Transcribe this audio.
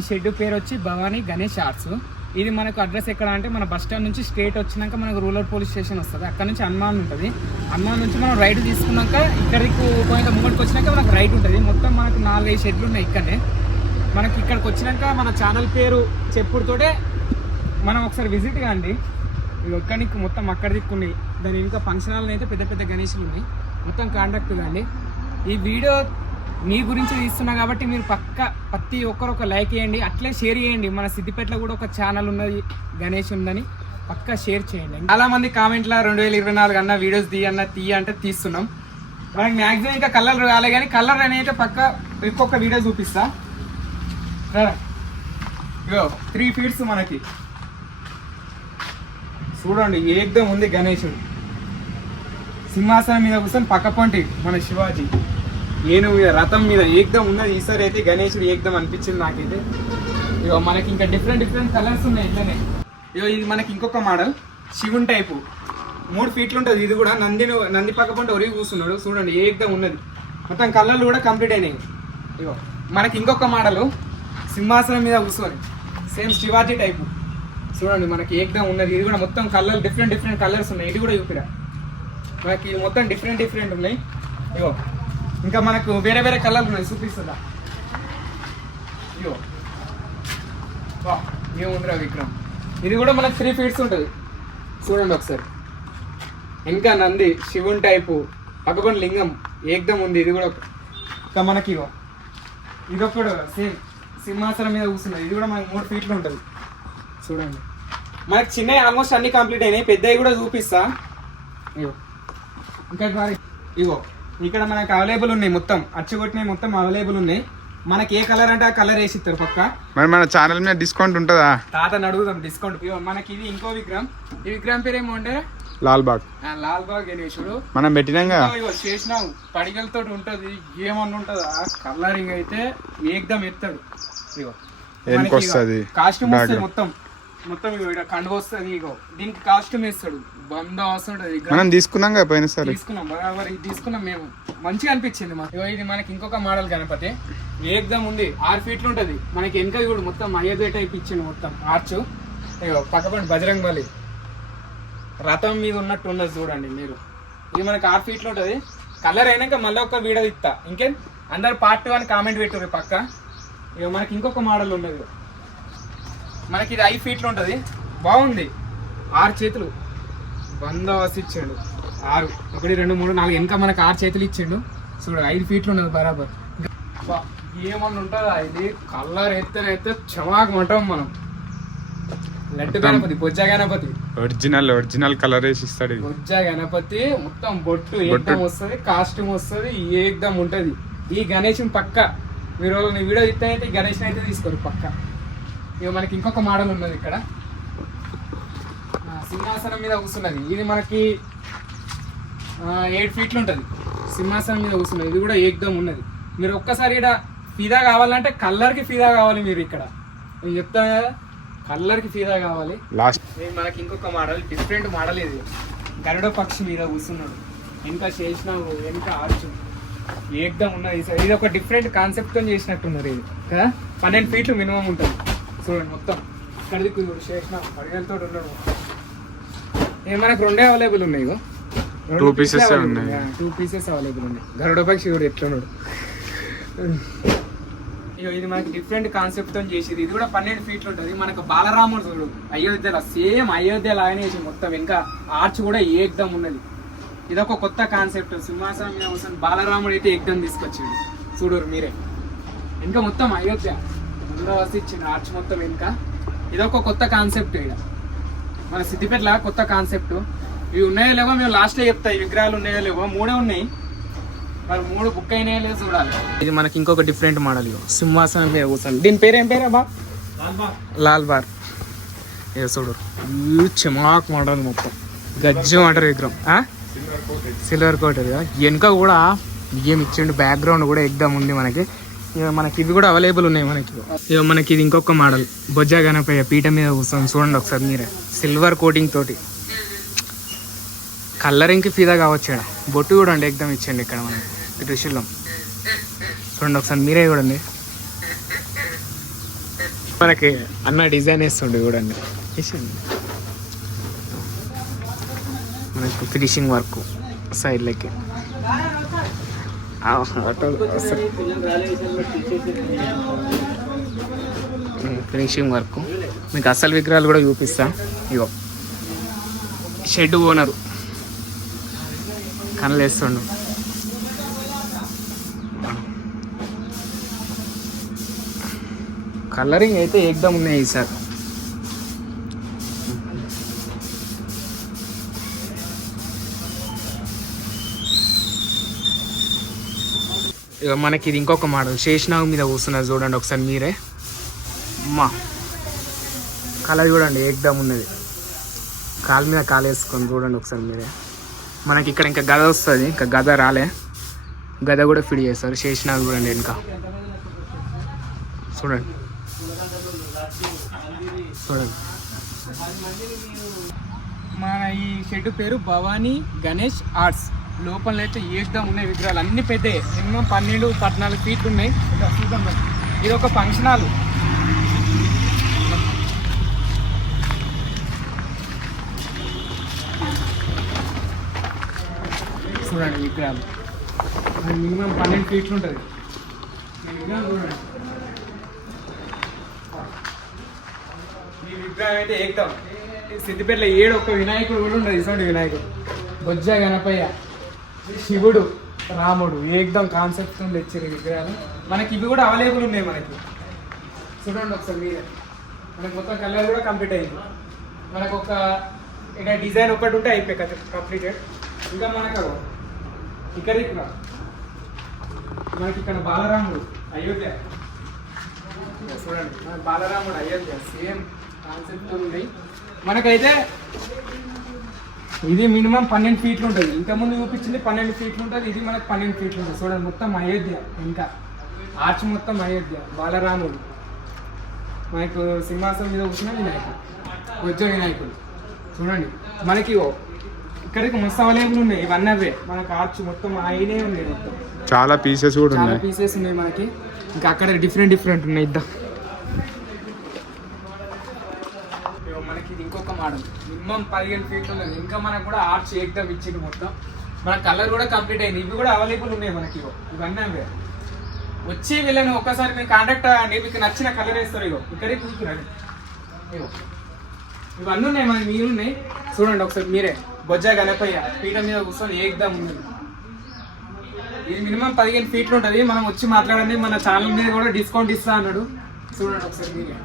ఈ షెడ్ పేరు వచ్చి భవానీ గణేష్ ఆర్ట్స్. ఇది మనకు అడ్రస్ ఎక్కడ అంటే మన బస్ స్టాండ్ నుంచి స్ట్రేట్ వచ్చినాక మనకు రూరల్ పోలీస్ స్టేషన్ వస్తుంది. అక్కడ నుంచి హనుమాన్ ఉంటుంది. హనుమాన్ నుంచి మనం రైట్ తీసుకున్నాక ఇక్కడికి పోయిన ముంగడికి వచ్చినాక మనకు రైట్ ఉంటుంది. మొత్తం మనకు 4-5 షెడ్లు ఉన్నాయి ఇక్కడనే. మనకి ఇక్కడికి వచ్చినాక మన ఛానల్ పేరు చెప్పుడుతోటే మనం ఒకసారి విజిట్ కాండి. ఇవి ఒక్కడికి మొత్తం అక్కడ దిక్కున్నాయి. దాని ఇంకా ఫంక్షన్ హాల్ అయితే పెద్ద పెద్ద గణేషులు ఉన్నాయి. మొత్తం కాంటాక్ట్ కాండి. ఈ వీడియో మీ గురించి తీస్తున్నా కాబట్టి మీరు ప్రతి ఒక్కరు ఒక లైక్ చేయండి, అట్లే షేర్ చేయండి. మన సిద్దిపేటలో కూడా ఒక ఛానల్ ఉన్నది గణేష్ ఉందని పక్కా షేర్ చేయండి. చాలా మంది కామెంట్లో 2024 అన్న వీడియోస్ తీయ అంటే తీస్తున్నాం. మనకి మ్యాక్సిమం ఇంకా కలర్ రాలే కానీ కలర్ అనేది పక్క ఇంకొక వీడియో చూపిస్తా. ఇగో 3 ఫీట్స్ మనకి చూడండి ఏకదం ఉంది గణేశుడు. సింహాసనం మీద కూర్చొని పక్కపంటి మన శివాజీ ఏనుగు మీద రథం మీద ఏకదం ఉన్నది. ఈసారి అయితే గణేశుడు ఏకదం అనిపించింది నాకైతే. ఇగో మనకి ఇంకా డిఫరెంట్ కలర్స్ ఉన్నాయి ఇట్లనే. ఇగో ఇది మనకి ఇంకొక మోడల్ శివుని టైపు 3 ఫీట్లు ఉంటుంది. ఇది కూడా నంది పక్కపంటి ఒరిగి కూర్చున్నాడు. చూడండి ఏకదం ఉన్నది. మొత్తం కలర్లు కూడా కంప్లీట్ అయినాయి. ఇగో మనకి ఇంకొక మోడల్ సింహాసనం మీద కూర్చొని సేమ్ శివాజీ టైపు చూడండి మనకి ఏకదం ఉన్నది. ఇది కూడా మొత్తం కలర్ డిఫరెంట్ కలర్స్ ఉన్నాయి. ఇది కూడా చూపిరా మనకి ఇది మొత్తం డిఫరెంట్ ఉన్నాయి. ఇగో ఇంకా మనకు వేరే కలర్లు ఉన్నాయి చూపిస్తుందా. ఇగో ఏముందిరా విక్రమ్. ఇది కూడా మనకు 3 ఫీట్స్ ఉంటుంది. చూడండి ఒకసారి. ఇంకా నంది శివుని టైపు పక్కపండి లింగం ఏకదం ఉంది. ఇది కూడా ఇంకా మనకి ఇగో ఇదొక్కడు సేమ్ సింహాసనం మీద కూర్చున్నది. ఇది కూడా మనకి 3 ఫీట్లు ఉంటుంది. చూడండి మనకి చిన్నవి ఆల్మోస్ట్ అన్ని కంప్లీట్ అయినాయి. పెద్దవి కూడా చూపిస్తా. ఇగో ఇంకా ఇగో ఇక్కడ మనకి అవైలబుల్ ఉన్నాయి. మొత్తం అచ్చుకొట్టినవి మొత్తం అవైలబుల్ ఉన్నాయి. మనకి ఏ కలర్ అంటే ఆ కలర్ వేసి ఇస్తారు పక్క. మరి మన ఛానల్ మీద డిస్కౌంట్ ఉంటుందా? తాతని అడుగుదాం డిస్కౌంట్. మనకి ఇది ఇంకో విగ్రహం. ఈ విగ్రహం పేరు ఏమో అంటే లాల్బాగ్ గణేశుడు. మనం పెట్టినాక చేసినావు పడిగలతో ఉంటది. ఏమన్నా ఉంటదా కలరింగ్ అయితే ఏకదం ఎత్తాడు. ఇగో కాస్ట్యూమ్ వస్తుంది మొత్తం ఇగో కండు వస్తుంది. ఇగో దీనికి కాస్ట్యూమ్ వేస్తాడు. బంద వస్తుంది. మనం తీసుకున్నాం కదా పోయిన సార్. తీసుకున్నాం బరాబర్. ఇది తీసుకున్నాం మేము. మంచిగా అనిపించింది మాకు. ఇది మనకి ఇంకొక మోడల్ గణపతి ఏకదం ఉంది. 6 ఫీట్లు ఉంటుంది. మనకి వెనక కూడా మొత్తం అయోధ్య టైప్ ఇచ్చింది. మొత్తం ఆర్చ్. ఇగో పక్కపండి బజరంగ్ బలి రథం మీద ఉన్నట్టు ఉన్నది చూడండి మీరు. ఇది మనకి 6 ఫీట్లు ఉంటుంది. కలర్ అయినాక మళ్ళీ ఒక వీడియో ఇస్తా. ఇంకేం అందరు పార్ట్ 1 కామెంట్ పెట్టారు పక్క. ఇక మనకి ఇంకొక మోడల్ ఉన్నది. మనకి ఇది 5 ఫీట్లు ఉంటుంది. బాగుంది. 6 చేతులు బందోబస్తు ఇచ్చాడు. 6 1 2 3 4 వెనక మనకి 6 చేతులు ఇచ్చిండు. చూడు 5 ఫీట్లు ఉన్నది బరాబర్. ఏమన్నా ఉంటుందా ఇది కలర్ ఎత్తనైతే చమాకమంటాం మనం. లడ్డు గణపతి బొజ్జా గణపతి ఒరిజినల్ కలర్ వేసి ఇస్తాడు. బొజ్జా గణపతి మొత్తం బొట్టు ఏకదం వస్తుంది. కాస్ట్యూమ్ వస్తుంది. ఏకదం ఉంటుంది. ఈ గణేష్ పక్క మీరు వీడియో ఇస్తే గణేష్ అయితే తీసుకోరు పక్క. ఇక మనకి ఇంకొక మోడల్ ఉన్నది. ఇక్కడ సింహాసనం మీద కూర్చున్నది. ఇది మనకి 8 ఫీట్లు ఉంటుంది. సింహాసనం మీద కూర్చున్నది. ఇది కూడా ఏకదం ఉన్నది. మీరు ఒక్కసారి ఇక్కడ ఫిదా కావాలంటే కలర్కి ఫిదా కావాలి. మీరు ఇక్కడ నేను చెప్తా కదా కలర్కి ఫిదా కావాలి. లాస్ట్ మనకి ఇంకొక మోడల్ డిఫరెంట్ మోడల్. ఇది గరుడ పక్షి మీద కూర్చున్నాడు. వెనక చేసినావు వెనక ఆర్చు ఏకదం ఉన్నది. ఇది ఒక డిఫరెంట్ కాన్సెప్ట్ తో చేసినట్టున్నారు. ఇది కదా 12 ఫీట్లు మినిమం ఉంటుంది. చూడండి మొత్తం ఇక్కడికి చేసిన పడిగలతో ఉండడం. ఇది మనకు 2 అవైలబుల్ ఉన్నాయి. 2 పీసెస్ ఉన్నాయి. 2 పీసెస్ అవైలబుల్ ఉన్నాయి. గరుడ పక్షి కూడా ఎట్లున్నాడు. ఇది మనకి డిఫరెంట్ కాన్సెప్ట్ తో చేసేది. ఇది కూడా 12 ఫీట్లు ఉంటుంది. మనకు బాలరాముడు చూడు అయోధ్యలో సేమ్ అయోధ్యలో ఆయన చేసి మొత్తం ఇంకా ఆర్చ్ కూడా ఏకదం ఉన్నది. ఇదొక కొత్త కాన్సెప్ట్. సింహాసనం మీద కూర్చొని బాలరాముడు అయితే ఏకదం తీసుకొచ్చాడు. చూడరు మీరే. ఇంకా మొత్తం అయోధ్య బందోబస్తు ఇచ్చింది. ఆర్చ్ మొత్తం ఇంకా ఇదొక కొత్త కాన్సెప్ట్. ఇక్కడ మన సిద్దిపేటలో కొత్త కాన్సెప్ట్. ఇవి ఉన్నాయో లేవో మేము లాస్ట్లో చెప్తాయి. విగ్రహాలు ఉన్నాయో లేవో 3 ఉన్నాయి. మరి 3 బుక్ అయినాయో లేదో చూడాలి. ఇది మనకి ఇంకొక డిఫరెంట్ మోడల్. సింహాసనం మీద కూర్చొని దీని పేరు ఏం పేరు బా లాల్బార్. ఇక చూడరు చెమాక్ మోడల్ మొత్తం గజ్జం అంటారు విగ్రహం. Silver coat. వెనుక కూడా బియ్యం ఇచ్చిండు. బ్యాక్గ్రౌండ్ కూడా ఎగ్దమ్ ఉంది మనకి. మనకి ఇవి కూడా అవైలబుల్ ఉన్నాయి మనకి. ఇక మనకి ఇది ఇంకొక మోడల్ బొజ్జా గణపయ్య పీట మీద కూర్చొని చూడండి ఒకసారి మీరే. సిల్వర్ కోటింగ్ తోటి కలరింగ్కి ఫిదా కావచ్చు. బొట్టు కూడా అండి ఎగ్దమ్ ఇచ్చండి ఇక్కడ మనకి త్రిశూలం. చూడండి ఒకసారి మీరే చూడండి. మనకి అన్న డిజైన్ వేస్తుండే చూడండి, వేసింది మనకి ఫినిషింగ్ వర్క్ సైడ్లకి ఫినిషింగ్ వర్క్. మీకు అసలు విగ్రహాలు కూడా చూపిస్తా. ఇగో షెడ్ ఓనరు కళ్ళు వేస్తుండు. కలరింగ్ అయితే ఏకదమ్ ఉన్నాయి సార్. ఇక మనకి ఇది ఇంకొక మోడల్ శేషనాగ్ మీద కూస్తున్నారు చూడండి ఒకసారి మీరే. అమ్మా కలర్ చూడండి ఏకదమ్ ఉన్నది. కాలు మీద కాలు వేసుకొని చూడండి ఒకసారి మీరే. మనకి ఇక్కడ ఇంకా గద వస్తుంది, ఇంకా గద రాలే, గద కూడా ఫిట్ చేస్తారు. శేషనాగ్ చూడండి ఇంకా చూడండి చూడండి. మన ఈ షెడ్ పేరు భవానీ గణేష్ ఆర్ట్స్. లోపల అయితే ఏకదమ్ ఉన్నాయి విగ్రహాలు, అన్ని పెద్దవి, మినిమం 12-14 ఫీట్లు ఉన్నాయి. ఇది ఒక ఫంక్షన్ హాల్. చూడండి విగ్రహాలు మినిమం 12 ఫీట్లు ఉంటుంది. విగ్రహం చూడండి, ఈ విగ్రహం అయితే ఏకదమ్. సిద్దిపేటలో ఒక వినాయకుడు కూడా ఉండదు. ఇటువంటి వినాయకుడు బొజ్జ గణపయ్య, శివుడు, రాముడు ఏకదమ్ కాన్సెప్ట్ తెచ్చారు విగ్రహాలు. మనకి ఇవి కూడా అవైలబుల్ ఉన్నాయి మనకి. చూడండి ఒకసారి మీరే. మనకి మొత్తం కలర్ కూడా కంప్లీట్ అయింది. మనకు ఒక ఇక్కడ డిజైన్ ఒకటి ఉంటే అయిపోయి కదా కంప్లీటెడ్. ఇంకా మనకు ఇక్కడ మనకి ఇక్కడ బాలరాముడు అయోధ్య చూడండి. మన బాలరాముడు అయోధ్య సేమ్ కాన్సెప్ట్ ఉన్నాయి. మనకైతే ఇది మినిమం 12 ఫీట్లు ఉంటుంది. ఇంతకుముందు చూపించింది 12 ఫీట్లు ఉంటుంది, ఇది మనకు 12 ఫీట్లు ఉంటుంది. చూడండి మొత్తం అయోధ్య, ఇంకా ఆర్చ్ మొత్తం అయోధ్య. బాలరాముడు మనకు సింహాసనం మీద కూర్చున్న వినాయకుడు, బొజ్జ వినాయకుడు చూడండి. మనకి ఇక్కడికి మస్తు అవైలబుల్ ఉన్నాయి. ఇవన్నీ అవే మనకు ఆర్చ్ మొత్తం ఆయనే ఉన్నాయి. మొత్తం చాలా పీసెస్ కూడా చాలా ఉన్నాయి. పీసెస్ ఉన్నాయి మనకి. ఇంకా అక్కడ డిఫరెంట్ ఉన్నాయి. ఇద్దాం మనకి ఇది ఇంకొక మోడల్, మినిమం 15 ఫీట్లు ఉన్నది. ఇంకా మనకు కూడా ఆర్చ్ ఏకదమ్ ఇచ్చింది మొత్తం. మన కలర్ కూడా కంప్లీట్ అయింది. ఇవి కూడా అవైలబుల్ ఉన్నాయి మనకి. ఇవన్నీ అవే. వచ్చి వీళ్ళని ఒక్కసారి మీరు కాంటాక్ట్ మీకు నచ్చిన కలర్ వేస్తారు. ఇక్కడికి కూర్చున్నాడు. ఇవన్నీ ఉన్నాయి మనకి, మీరు ఉన్నాయి చూడండి ఒకసారి మీరే. బొజ్జ గణపయ్య పీట మీద కూర్చొని ఏకదమ్ ఉంది. ఇది మినిమం 15 ఫీట్లు ఉంటుంది. మనం వచ్చి మాట్లాడండి, మన ఛానల్ మీద కూడా డిస్కౌంట్ ఇస్తా అన్నాడు. చూడండి ఒకసారి మీరే.